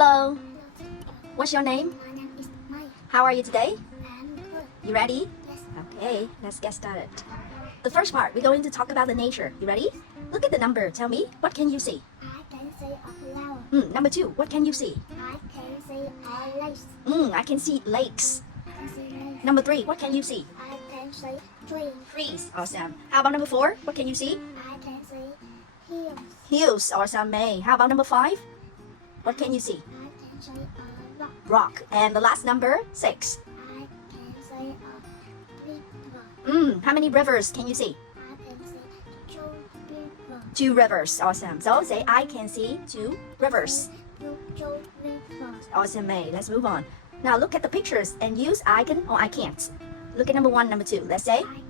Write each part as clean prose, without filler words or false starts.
Hello. What's your name? My name is Maya. How are you today? I'm good. You ready? Yes. Okay, let's get started. The first part, we're going to talk about the nature. You ready? Look at the number. Tell me, what can you see? I can see a flower. Number 2, what can you see? I can see a lake. I can see lakes. I can see lake. Number 3, what can you see? I can see trees. Trees. Awesome. How about number 4? What can you see? I can see hills. Hills. Awesome, May. How about number 5? What can you see? I can see a rock. Rock. And the last number, 6. I can see a river. How many rivers can you see? I can see two rivers. 2 rivers. Awesome. So say, I can see 2 rivers. Two rivers. Awesome, May. Let's move on. Now look at the pictures and use I can or I can't. Look at number 1, number 2. Let's say, I can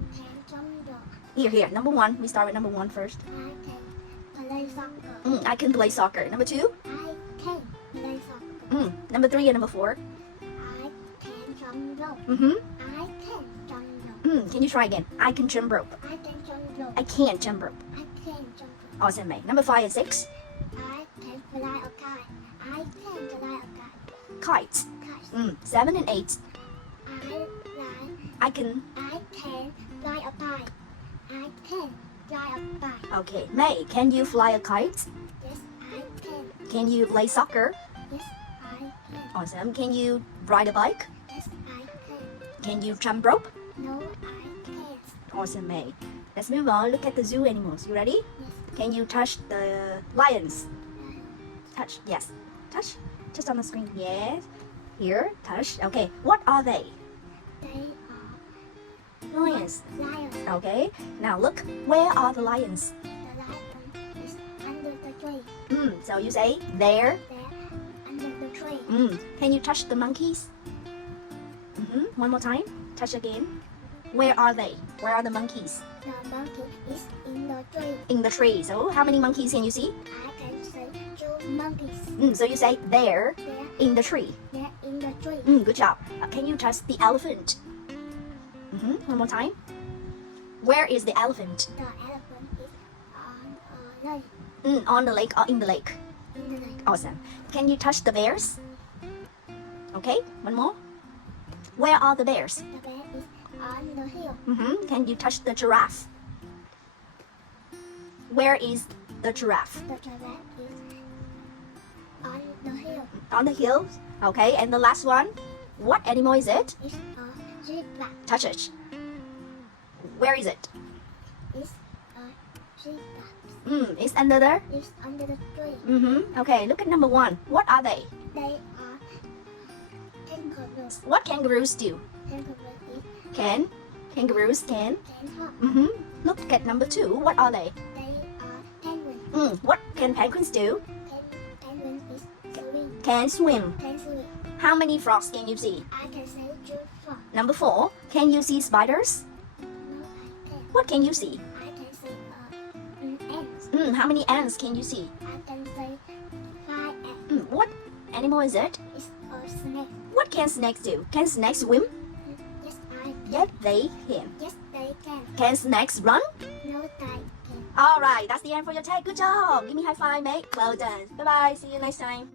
jump rope. here. Number 1. We start with number 1 first. I can play soccer. I can play soccer. Number 2. I can play soccer. Number 3 and number 4. I can jump rope. Mm-hmm. I can jump rope. Can you try again? I can jump rope. I can jump rope. I can't jump rope. I can jump rope. Awesome, May. Number 5 and 6. I can fly a kite. I can fly a kite. Kites. Kite. 7 and 8. I I can. can fly a kite. I can fly a kite. Okay, May. Can you fly a kite? Yes, I can. Can you play soccer? Yes, I can. Awesome. Can you ride a bike? Yes, I can. Can you jump rope? No, I can't. Awesome, May. Let's move on. Look at the zoo animals. You ready? Yes. Can you touch the lions? Touch. Yes. Touch. Just on the screen. Yes. Here. Touch. Okay. What are they? They Lions. are lions. Okay. Now look. Where are the lions? The lion is under the tree. So you say there. There, under the tree. Can you touch the monkeys? One more time. Touch again. Where are they? Where are the monkeys? The monkey is in the tree. In the tree. So how many monkeys can you see? I can see two monkeys. So you say there They're, in the tree. they're in the tree. Good job. Can you touch the elephant? One more time. Where is the elephant? The elephant is on a lake. On the lake or in the lake? In the lake. Awesome. Can you touch the bears? Okay, one more. Where are the bears? The bear is on the hill. Can you touch the giraffe? Where is the giraffe? The giraffe is on the hill. On the hill. Okay, and the last one. What animal is it? It's a zebra. Touch it. Where is it? It's a zebra. It's under there. It's under the tree. Okay, look at number 1. What are they? They are kangaroos. What kangaroos do? Kangaroos is Kangaroos can. can hop. Look at number 2. What are they? They are penguins. What can penguins do? Penguin is swim. Can swim. Can swim. How many frogs can you see? I can see two frogs. Number 4. Can you see spiders? No, I can't. What can you see? I can see ants. How many ants can you see? I can see 5 ants. What animal is it? It's a snake. What can snakes do? Can snakes swim? Yes, I can. Yes, they can. Yes, they can. Can snakes run? No, they can. Alright, that's the end for your tag. Good job. Give me a high five, mate. Well done. Bye bye. See you next time.